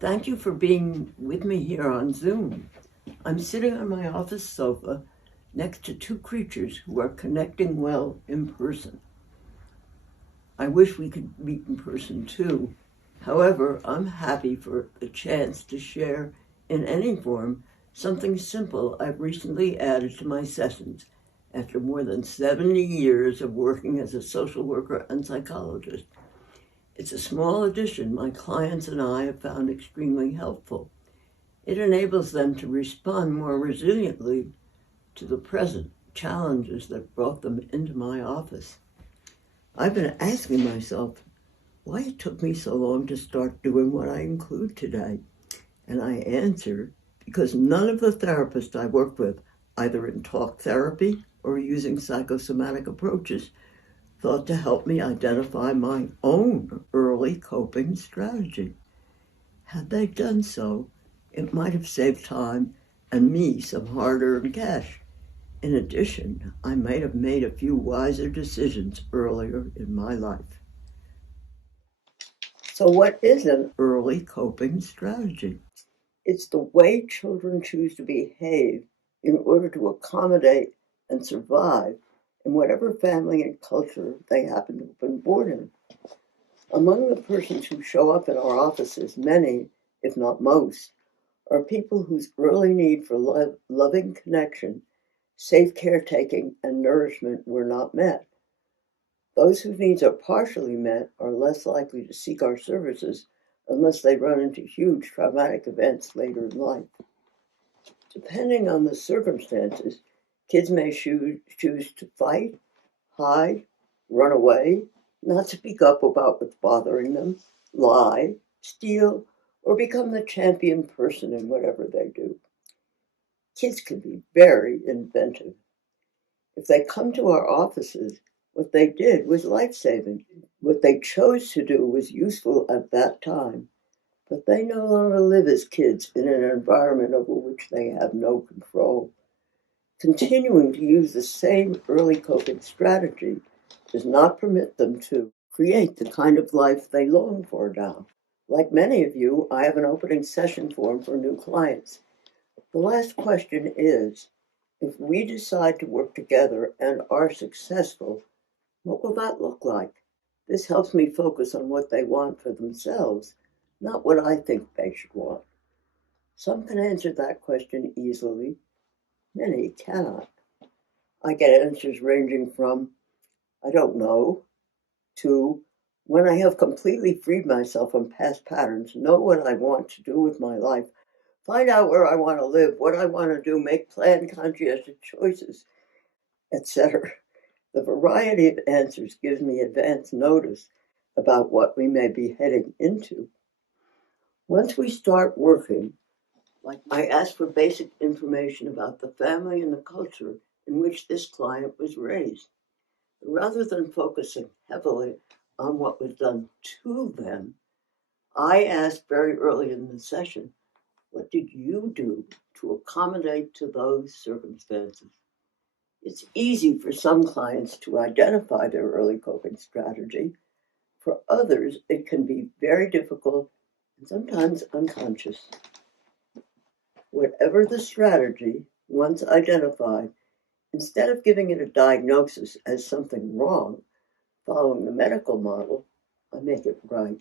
Thank you for being with me here on Zoom. I'm sitting on my office sofa next to two creatures who are connecting well in person. I wish we could meet in person too. However, I'm happy for the chance to share in any form something simple I've recently added to my sessions after more than 70 years of working as a social worker and psychologist. It's a small addition my clients and I have found extremely helpful. It enables them to respond more resiliently to the present challenges that brought them into my office. I've been asking myself why it took me so long to start doing what I include today. And I answer because none of the therapists I work with, either in talk therapy or using psychosomatic approaches, thought to help me identify my own early coping strategy. Had they done so, it might have saved time and me some hard-earned cash. In addition, I might have made a few wiser decisions earlier in my life. So what is an early coping strategy? It's the way children choose to behave in order to accommodate and survive in whatever family and culture they happen to have been born in. Among the persons who show up in our offices, many, if not most, are people whose early need for loving connection, safe caretaking, and nourishment were not met. Those whose needs are partially met are less likely to seek our services unless they run into huge traumatic events later in life. Depending on the circumstances, kids may choose to fight, hide, run away, not speak up about what's bothering them, lie, steal, or become the champion person in whatever they do. Kids can be very inventive. If they come to our offices, what they did was life-saving. What they chose to do was useful at that time, but they no longer live as kids in an environment over which they have no control. Continuing to use the same early coping strategy does not permit them to create the kind of life they long for now. Like many of you, I have an opening session form for new clients. The last question is, if we decide to work together and are successful, what will that look like? This helps me focus on what they want for themselves, not what I think they should want. Some can answer that question easily, many cannot. I get answers ranging from, I don't know, to, when I have completely freed myself from past patterns, know what I want to do with my life, find out where I want to live, what I want to do, make planned conscientious choices, etc. The variety of answers gives me advance notice about what we may be heading into. Once we start working, I ask for basic information about the family and the culture in which this client was raised. Rather than focusing heavily on what was done to them, I ask very early in the session, what did you do to accommodate to those circumstances? It's easy for some clients to identify their early coping strategy. For others, it can be very difficult and sometimes unconscious. Whatever the strategy, once identified, instead of giving it a diagnosis as something wrong, following the medical model, I make it right.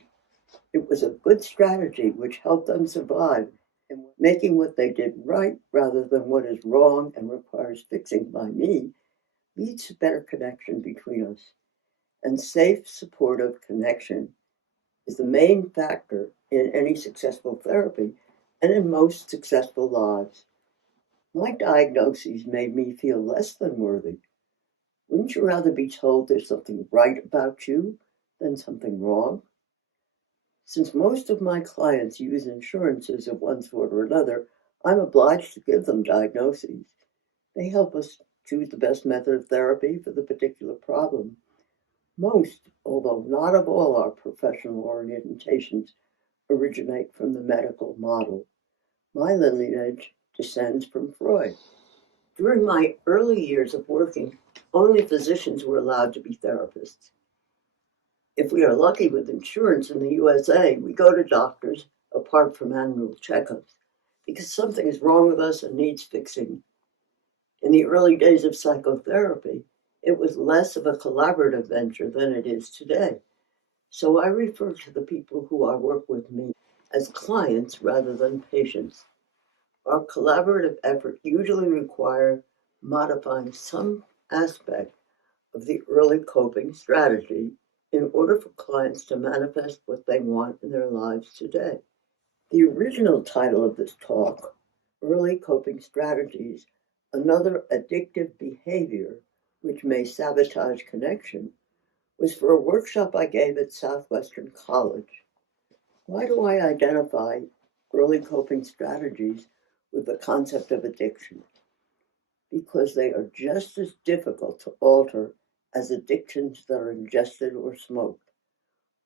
It was a good strategy which helped them survive and making what they did right rather than what is wrong and requires fixing by me leads to better connection between us. And safe, supportive connection is the main factor in any successful therapy and in most successful lives. My diagnoses made me feel less than worthy. Wouldn't you rather be told there's something right about you than something wrong? Since most of my clients use insurances of one sort or another, I'm obliged to give them diagnoses. They help us choose the best method of therapy for the particular problem. Most, although not of all our professional orientations, originate from the medical model. My lineage descends from Freud. During my early years of working, only physicians were allowed to be therapists. If we are lucky with insurance in the USA, we go to doctors apart from annual checkups, because something is wrong with us and needs fixing. In the early days of psychotherapy, it was less of a collaborative venture than it is today. So I refer to the people who I work with me as clients rather than patients. Our collaborative effort usually requires modifying some aspect of the early coping strategy in order for clients to manifest what they want in their lives today. The original title of this talk, Early Coping Strategies, Another Addictive Behavior Which May Sabotage Connection, was for a workshop I gave at Southwestern College. Why do I identify early coping strategies with the concept of addiction? Because they are just as difficult to alter as addictions that are ingested or smoked.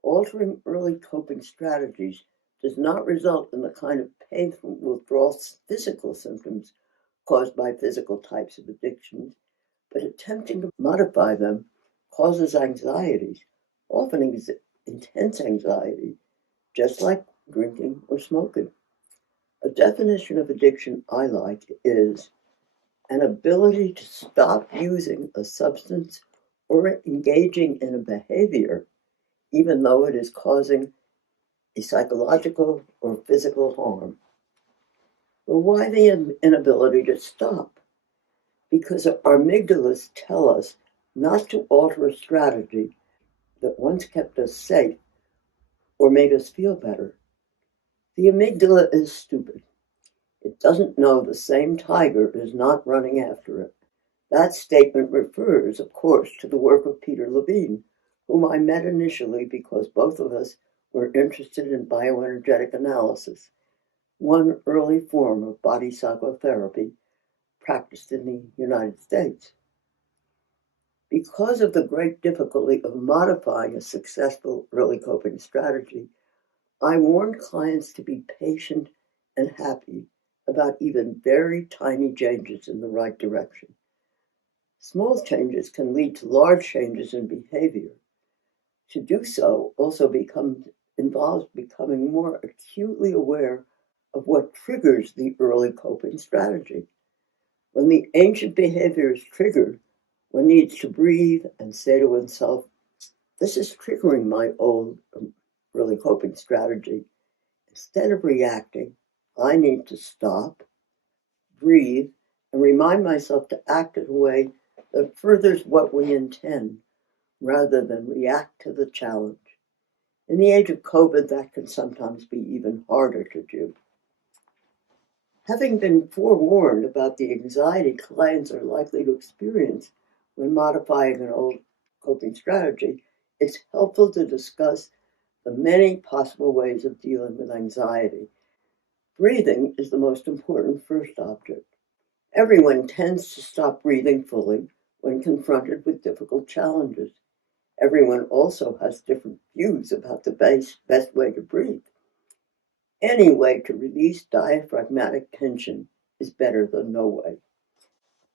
Altering early coping strategies does not result in the kind of painful withdrawal physical symptoms caused by physical types of addictions, but attempting to modify them causes anxieties, often intense anxiety, just like drinking or smoking. A definition of addiction I like is an ability to stop using a substance or engaging in a behavior, even though it is causing a psychological or physical harm. Well, why the inability to stop? Because our amygdalas tell us not to alter a strategy that once kept us safe or made us feel better. The amygdala is stupid. It doesn't know the same tiger is not running after it. That statement refers, of course, to the work of Peter Levine, whom I met initially because both of us were interested in bioenergetic analysis, one early form of body psychotherapy practiced in the United States. Because of the great difficulty of modifying a successful early coping strategy, I warned clients to be patient and happy about even very tiny changes in the right direction. Small changes can lead to large changes in behavior. To do so also involves becoming more acutely aware of what triggers the early coping strategy. When the ancient behavior is triggered, one needs to breathe and say to oneself, this is triggering my old early coping strategy. Instead of reacting, I need to stop, breathe, and remind myself to act in a way that furthers what we intend rather than react to the challenge. In the age of COVID, that can sometimes be even harder to do. Having been forewarned about the anxiety clients are likely to experience when modifying an old coping strategy, it's helpful to discuss the many possible ways of dealing with anxiety. Breathing is the most important first object. Everyone tends to stop breathing fully when confronted with difficult challenges. Everyone also has different views about the best way to breathe. Any way to release diaphragmatic tension is better than no way.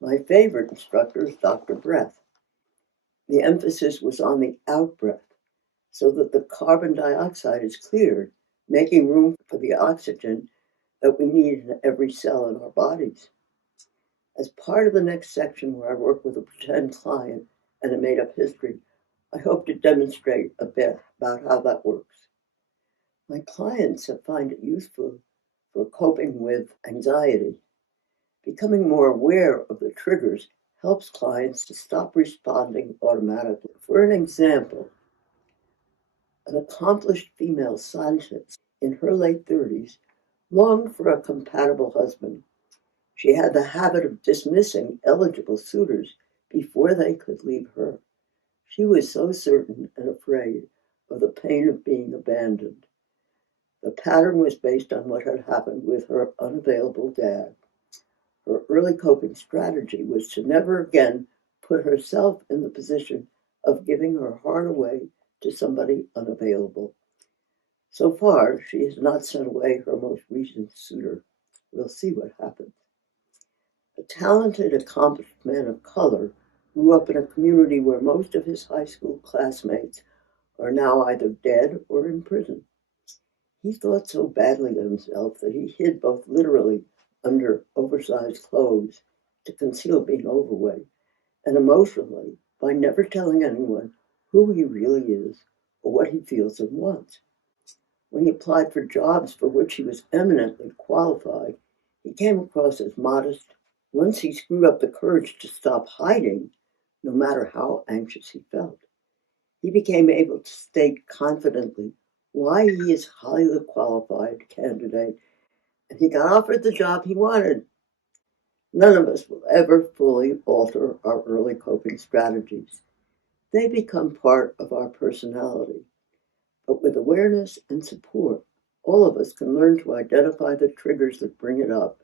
My favorite instructor is Dr. Breath. The emphasis was on the out-breath, so that the carbon dioxide is cleared, making room for the oxygen that we need in every cell in our bodies. As part of the next section where I work with a pretend client and a made-up history, I hope to demonstrate a bit about how that works. My clients have found it useful for coping with anxiety. Becoming more aware of the triggers helps clients to stop responding automatically. For an example, an accomplished female scientist in her late 30s longed for a compatible husband. She had the habit of dismissing eligible suitors before they could leave her. She was so certain and afraid of the pain of being abandoned. The pattern was based on what had happened with her unavailable dad. Her early coping strategy was to never again put herself in the position of giving her heart away to somebody unavailable. So far, she has not sent away her most recent suitor. We'll see what happens. A talented, accomplished man of color grew up in a community where most of his high school classmates are now either dead or in prison. He thought so badly of himself that he hid both literally under oversized clothes to conceal being overweight, and emotionally by never telling anyone who he really is or what he feels and wants. When he applied for jobs for which he was eminently qualified, he came across as modest. Once he screwed up the courage to stop hiding, no matter how anxious he felt, he became able to state confidently why he is a highly qualified candidate, and he got offered the job he wanted. None of us will ever fully alter our early coping strategies. They become part of our personality. But with awareness and support, all of us can learn to identify the triggers that bring it up,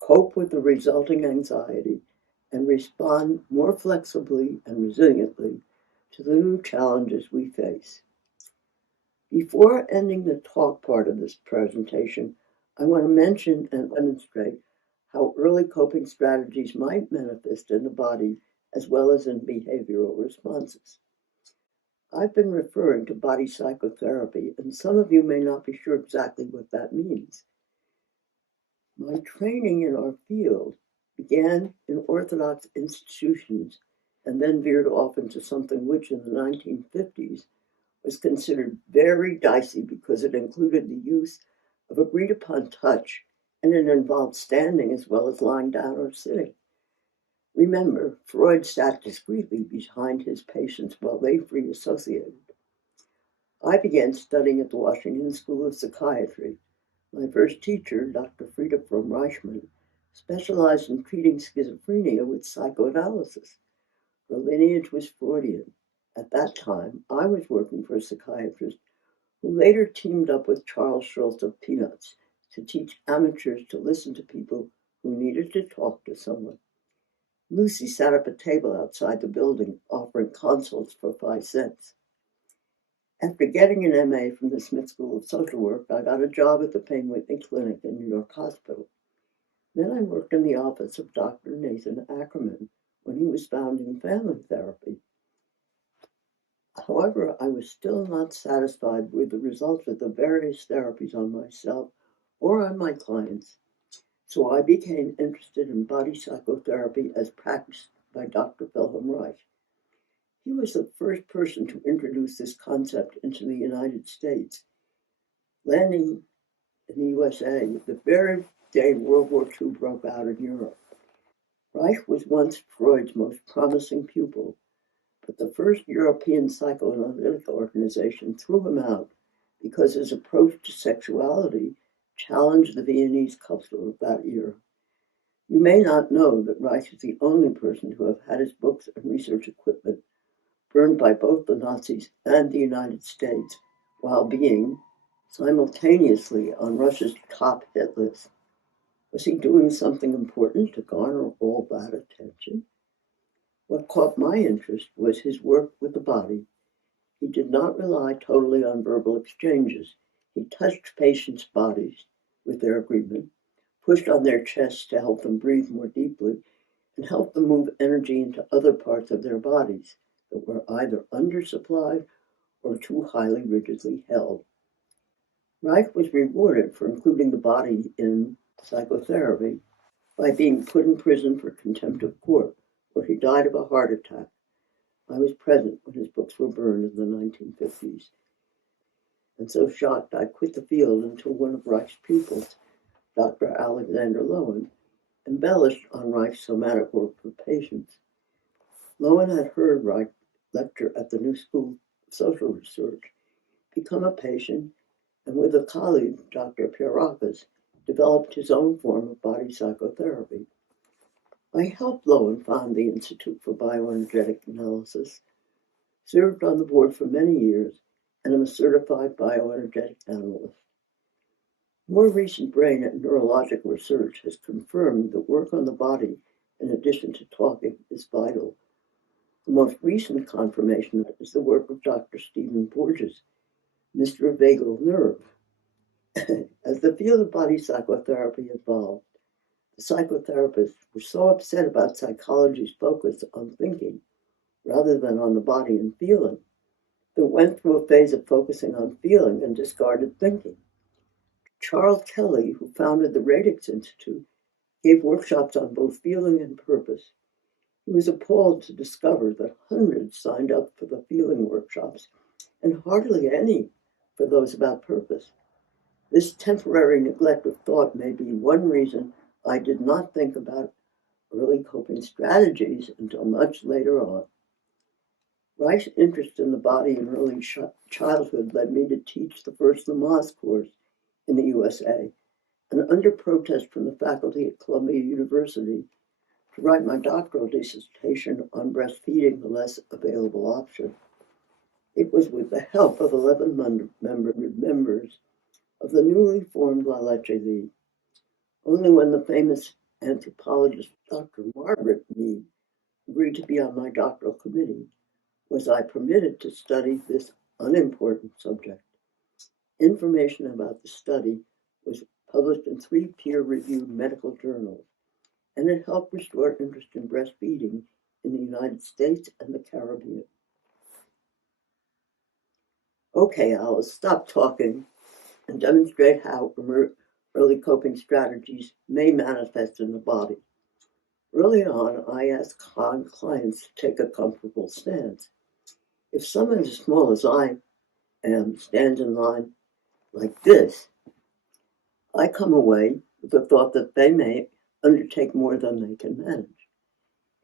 cope with the resulting anxiety, and respond more flexibly and resiliently to the new challenges we face. Before ending the talk part of this presentation, I want to mention and demonstrate how early coping strategies might manifest in the body as well as in behavioral responses. I've been referring to body psychotherapy, and some of you may not be sure exactly what that means. My training in our field began in Orthodox institutions and then veered off into something which in the 1950s was considered very dicey because it included the use of agreed upon touch and it involved standing as well as lying down or sitting. Remember, Freud sat discreetly behind his patients while they free associated. I began studying at the Washington School of Psychiatry. My first teacher, Dr. Frieda von Reichmann, specialized in treating schizophrenia with psychoanalysis. Her lineage was Freudian. At that time, I was working for a psychiatrist who later teamed up with Charles Schultz of Peanuts to teach amateurs to listen to people who needed to talk to someone. Lucy sat up a table outside the building offering consults for 5 cents. After getting an MA from the Smith School of Social Work, I got a job at the Payne Whitney Clinic in New York Hospital. Then I worked in the office of Dr. Nathan Ackerman when he was founding family therapy. However, I was still not satisfied with the results of the various therapies on myself or on my clients, so I became interested in body psychotherapy as practiced by Dr. Wilhelm Reich. He was the first person to introduce this concept into the United States, landing in the USA the very day World War II broke out in Europe. Reich was once Freud's most promising pupil, but the first European psychoanalytic organization threw him out because his approach to sexuality challenged the Viennese culture of that era. You may not know that Reich is the only person to have had his books and research equipment burned by both the Nazis and the United States while being simultaneously on Russia's top hit list. Was he doing something important to garner all that attention? What caught my interest was his work with the body. He did not rely totally on verbal exchanges. He touched patients' bodies with their agreement, pushed on their chests to help them breathe more deeply, and helped them move energy into other parts of their bodies that were either undersupplied or too highly rigidly held. Reich was rewarded for including the body in psychotherapy by being put in prison for contempt of court, where he died of a heart attack. I was present when his books were burned in the 1950s, and so shocked I quit the field until one of Reich's pupils, Dr. Alexander Lowen, embellished on Reich's somatic work for patients. Lowen had heard Reich lecture at the New School of Social Research, become a patient, and with a colleague, Dr. Pierrakis, developed his own form of body psychotherapy. I helped Lowen found the Institute for Bioenergetic Analysis, served on the board for many years, and am a certified bioenergetic analyst. More recent brain and neurologic research has confirmed that work on the body, in addition to talking, is vital. The most recent confirmation is the work of Dr. Stephen Porges, Mr. Vagal Nerve. As the field of body psychotherapy evolved, the psychotherapists were so upset about psychology's focus on thinking rather than on the body and feeling that went through a phase of focusing on feeling and discarded thinking. Charles Kelly, who founded the Radix Institute, gave workshops on both feeling and purpose. He was appalled to discover that hundreds signed up for the feeling workshops and hardly any for those about purpose. This temporary neglect of thought may be one reason I did not think about early coping strategies until much later on. Reich's interest in the body in early childhood led me to teach the first Ladas course in the USA, and under protest from the faculty at Columbia University, to write my doctoral dissertation on breastfeeding, the less available option. It was with the help of 11 members of the newly formed La Leche League. Only when the famous anthropologist Dr. Margaret Mead agreed to be on my doctoral committee was I permitted to study this unimportant subject. Information about the study was published in 3 peer-reviewed medical journals, and it helped restore interest in breastfeeding in the United States and the Caribbean. Okay, Alice, stop talking and demonstrate how early coping strategies may manifest in the body. Early on, I ask clients to take a comfortable stance. If someone as small as I am stands in line like this, I come away with the thought that they may undertake more than they can manage.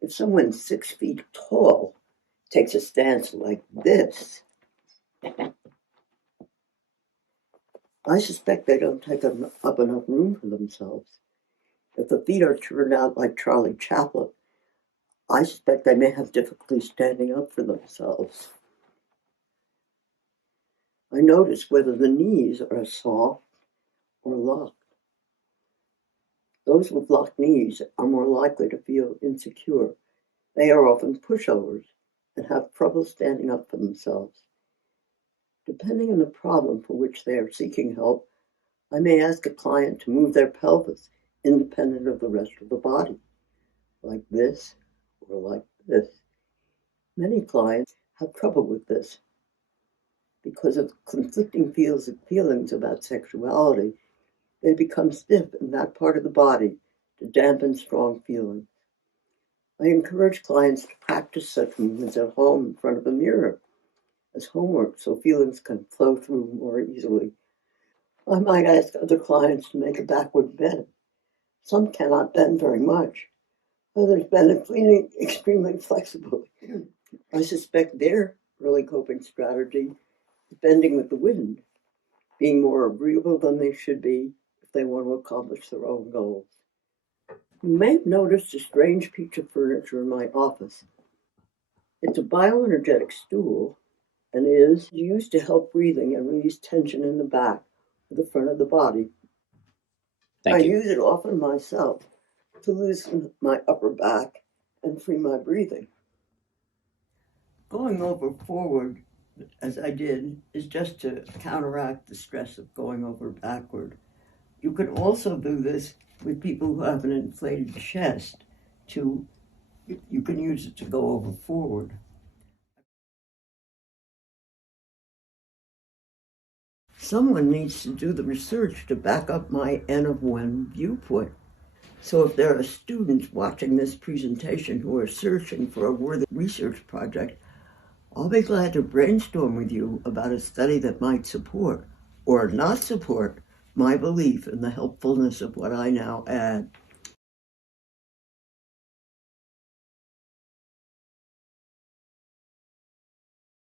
If someone 6 feet tall takes a stance like this, I suspect they don't take up enough room for themselves. If the feet are turned out like Charlie Chaplin, I suspect they may have difficulty standing up for themselves. I notice whether the knees are soft or locked. Those with locked knees are more likely to feel insecure. They are often pushovers and have trouble standing up for themselves. Depending on the problem for which they are seeking help, I may ask a client to move their pelvis independent of the rest of the body, like this or like this. Many clients have trouble with this because of conflicting feelings about sexuality. They become stiff in that part of the body to dampen strong feelings. I encourage clients to practice such movements at home in front of a mirror as homework so feelings can flow through more easily. I might ask other clients to make a backward bend. Some cannot bend very much. Others bend extremely flexibly. I suspect their early coping strategy is bending with the wind, being more agreeable than they should be if they want to accomplish their own goals. You may have noticed a strange piece of furniture in my office. It's a bioenergetic stool and is used to help breathing and release tension in the back of the front of the body. I use it often myself to loosen my upper back and free my breathing. Going over forward, as I did, is just to counteract the stress of going over backward. You can also do this with people who have an inflated chest. You can use it to go over forward. Someone needs to do the research to back up my N of 1 viewpoint. So if there are students watching this presentation who are searching for a worthy research project, I'll be glad to brainstorm with you about a study that might support or not support my belief in the helpfulness of what I now add.